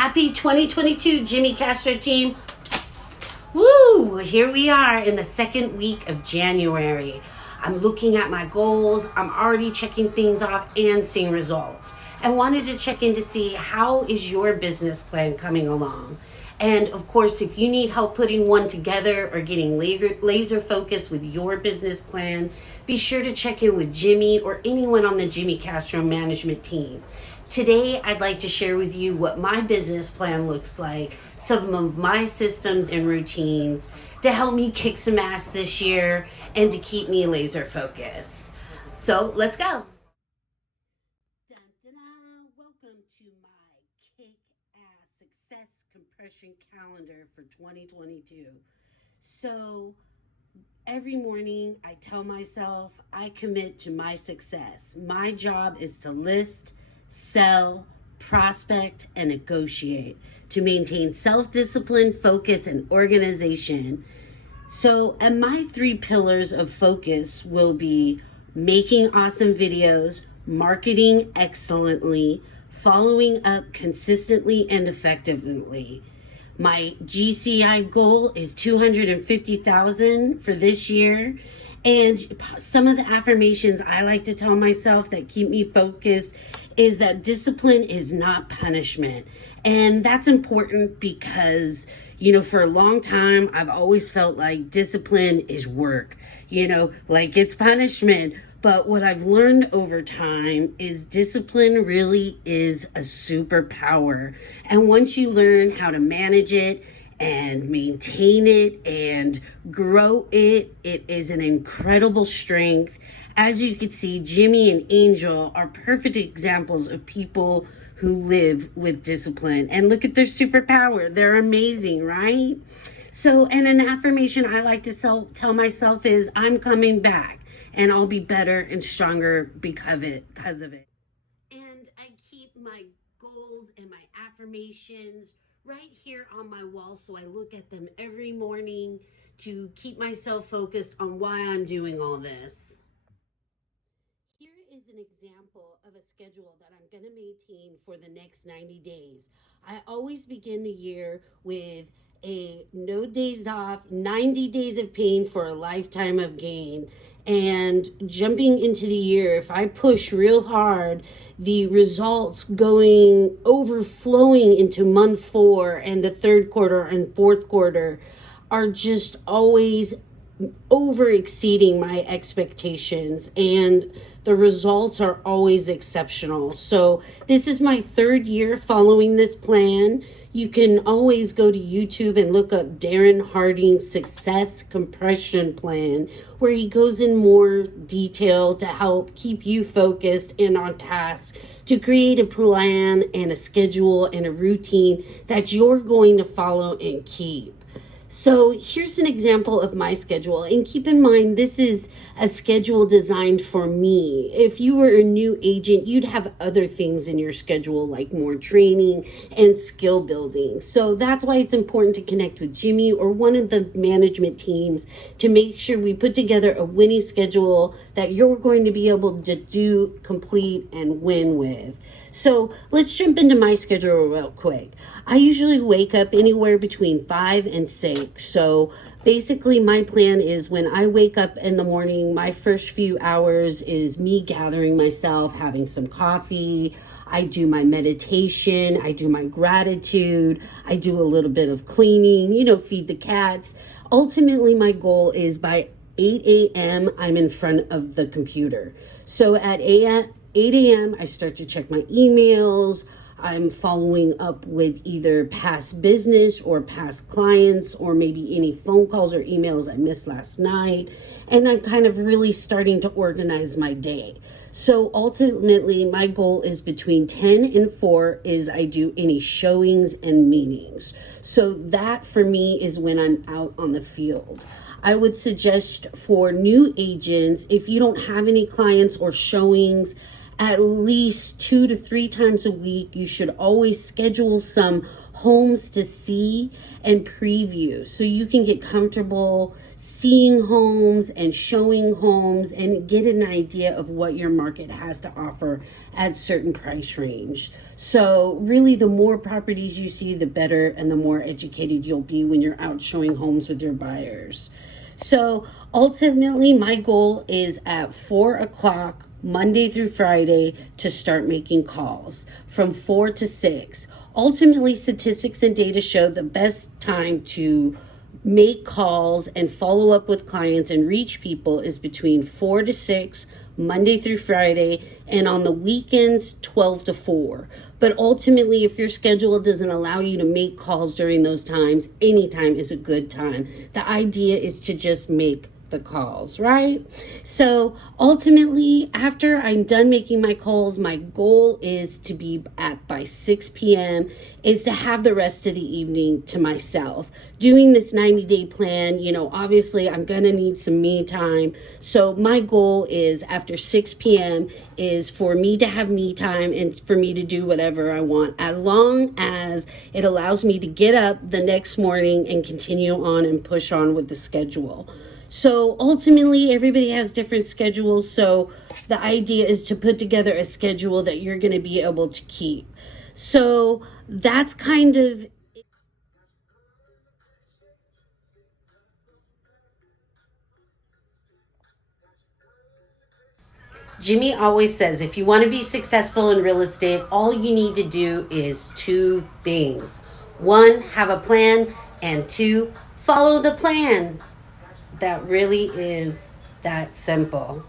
Happy 2022, Jimmy Castro team. Woo! Here we are in the second week of January. I'm looking at my goals. I'm already checking things off and seeing results. And wanted to check in to see how is your business plan coming along. And of course, if you need help putting one together or getting laser focused with your business plan, be sure to check in with Jimmy or anyone on the Jimmy Castro management team. Today, I'd like to share with you what my business plan looks like, some of my systems and routines to help me kick some ass this year and to keep me laser focused. So let's go. Welcome to my kick-ass success compression calendar for 2022. So every morning I tell myself I commit to my success. My job is to list, sell, prospect, and negotiate to maintain self-discipline, focus, and organization. So, and my 3 pillars of focus will be making awesome videos, marketing excellently, following up consistently and effectively. My GCI goal is 250,000 for this year. And some of the affirmations I like to tell myself that keep me focused is that discipline is not punishment. And that's important because, for a long time, I've always felt like discipline is work, like it's punishment. But what I've learned over time is discipline really is a superpower. And once you learn how to manage it and maintain it and grow it, it is an incredible strength. As you can see, Jimmy and Angel are perfect examples of people who live with discipline. And look at their superpower. They're amazing, right? So, and an affirmation I like to tell myself is, I'm coming back and I'll be better and stronger because of it. And I keep my goals and my affirmations right here on my wall, so I look at them every morning to keep myself focused on why I'm doing all this. Here is an example of a schedule that I'm going to maintain for the next 90 days. I always begin the year with a no days off, 90 days of pain for a lifetime of gain. And jumping into the year, if I push real hard, the results overflowing into month 4 and the 3rd quarter and 4th quarter are just always over exceeding my expectations, and the results are always exceptional. So this is my 3rd year following this plan. You can always go to YouTube and look up Darren Harding's Success Compression Plan, where he goes in more detail to help keep you focused and on task to create a plan and a schedule and a routine that you're going to follow and keep. So here's an example of my schedule. And keep in mind, this is a schedule designed for me. If you were a new agent, you'd have other things in your schedule, like more training and skill building. So that's why it's important to connect with Jimmy or one of the management teams to make sure we put together a winning schedule that you're going to be able to do, complete, and win with. So let's jump into my schedule real quick. I usually wake up anywhere between 5 and 6. So basically my plan is when I wake up in the morning, my first few hours is me gathering myself, having some coffee. I do my meditation. I do my gratitude. I do a little bit of cleaning, feed the cats. Ultimately, my goal is by 8 a.m., I'm in front of the computer. So at 8 a.m., I start to check my emails. I'm following up with either past business or past clients or maybe any phone calls or emails I missed last night. And I'm kind of really starting to organize my day. So ultimately, my goal is between 10 and 4 is I do any showings and meetings. So that for me is when I'm out on the field. I would suggest for new agents, if you don't have any clients or showings at least 2 to 3 times a week. You should always schedule some homes to see and preview so you can get comfortable seeing homes and showing homes and get an idea of what your market has to offer at certain price range. So really, the more properties you see, the better, and the more educated you'll be when you're out showing homes with your buyers. So ultimately, my goal is at 4 o'clock Monday through Friday to start making calls from 4 to 6. Ultimately, statistics and data show the best time to make calls and follow up with clients and reach people is between 4 to 6, Monday through Friday, and on the weekends, 12 to 4. But ultimately, if your schedule doesn't allow you to make calls during those times, any time is a good time. The idea is to just make the calls, right? So ultimately, after I'm done making my calls, my goal is to be at by 6 p.m. is to have the rest of the evening to myself. Doing this 90-day plan, obviously I'm gonna need some me time. So my goal is after 6 p.m. is for me to have me time and for me to do whatever I want, as long as it allows me to get up the next morning and continue on and push on with the schedule. So ultimately, everybody has different schedules. So the idea is to put together a schedule that you're going to be able to keep. So that's kind of Jimmy always says if you want to be successful in real estate, all you need to do is 2 things. 1, have a plan, and 2, follow the plan. That really is that simple.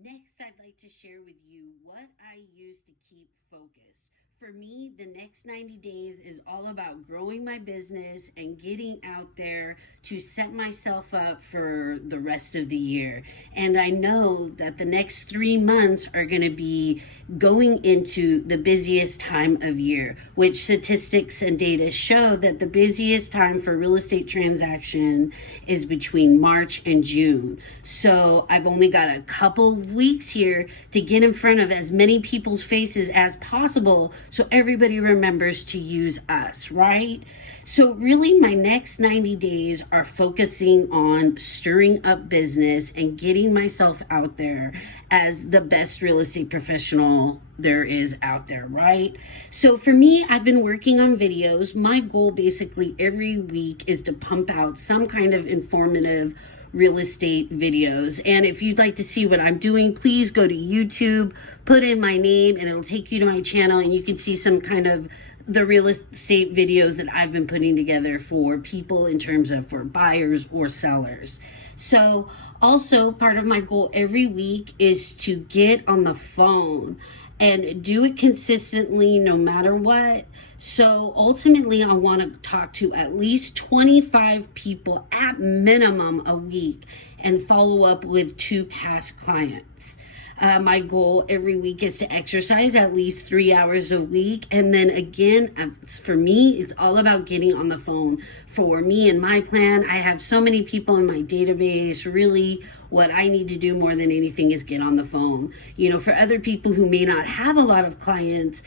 Next, I'd like to share with you what I use to keep focused. For me, the next 90 days is all about growing my business and getting out there to set myself up for the rest of the year. And I know that the next 3 months are going to be going into the busiest time of year, which statistics and data show that the busiest time for real estate transaction is between March and June. So I've only got a couple of weeks here to get in front of as many people's faces as possible so everybody remembers to use us, right? So really, my next 90 days are focusing on stirring up business and getting myself out there as the best real estate professional there is out there, right? So for me, I've been working on videos. My goal basically every week is to pump out some kind of informative real estate videos. And if you'd like to see what I'm doing, please go to YouTube, put in my name, and it'll take you to my channel, and you can see some kind of the real estate videos that I've been putting together for people in terms of for buyers or sellers. So also part of my goal every week is to get on the phone and do it consistently no matter what. So ultimately, I want to talk to at least 25 people at minimum a week and follow up with 2 past clients. My goal every week is to exercise at least 3 hours a week. And then again, for me, it's all about getting on the phone. For me and my plan, I have so many people in my database. Really, what I need to do more than anything is get on the phone. For other people who may not have a lot of clients,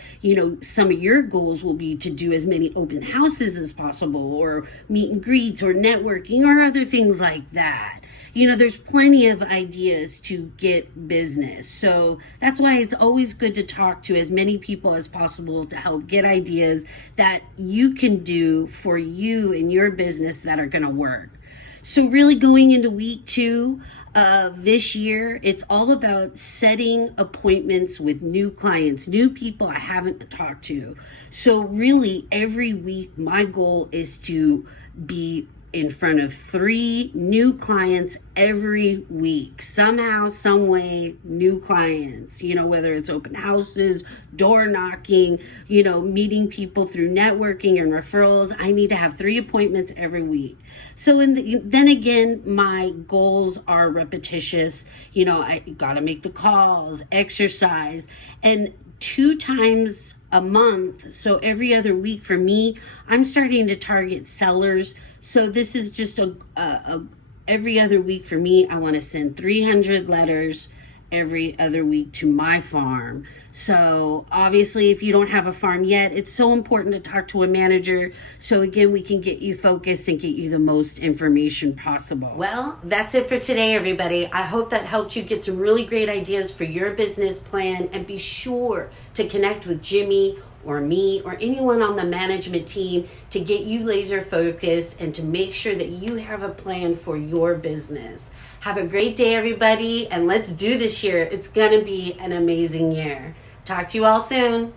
some of your goals will be to do as many open houses as possible, or meet and greets, or networking, or other things like that. There's plenty of ideas to get business. So that's why it's always good to talk to as many people as possible to help get ideas that you can do for you and your business that are going to work. So really going into week 2 of this year, it's all about setting appointments with new clients, new people I haven't talked to. So really every week, my goal is to be in front of 3 new clients every week. Somehow, some way, new clients, whether it's open houses, door knocking, meeting people through networking and referrals. I need to have 3 appointments every week. So then again, my goals are repetitious. I got to make the calls, exercise, and 2 times a month. So every other week for me, I'm starting to target sellers. So this is just every other week for me. I want to send 300 letters every other week to my farm. So obviously, if you don't have a farm yet, it's so important to talk to a manager. So again, we can get you focused and get you the most information possible. Well, that's it for today, everybody. I hope that helped you get some really great ideas for your business plan, and be sure to connect with Jimmy or me or anyone on the management team to get you laser focused and to make sure that you have a plan for your business. Have a great day, everybody, and let's do this year. It's gonna be an amazing year. Talk to you all soon.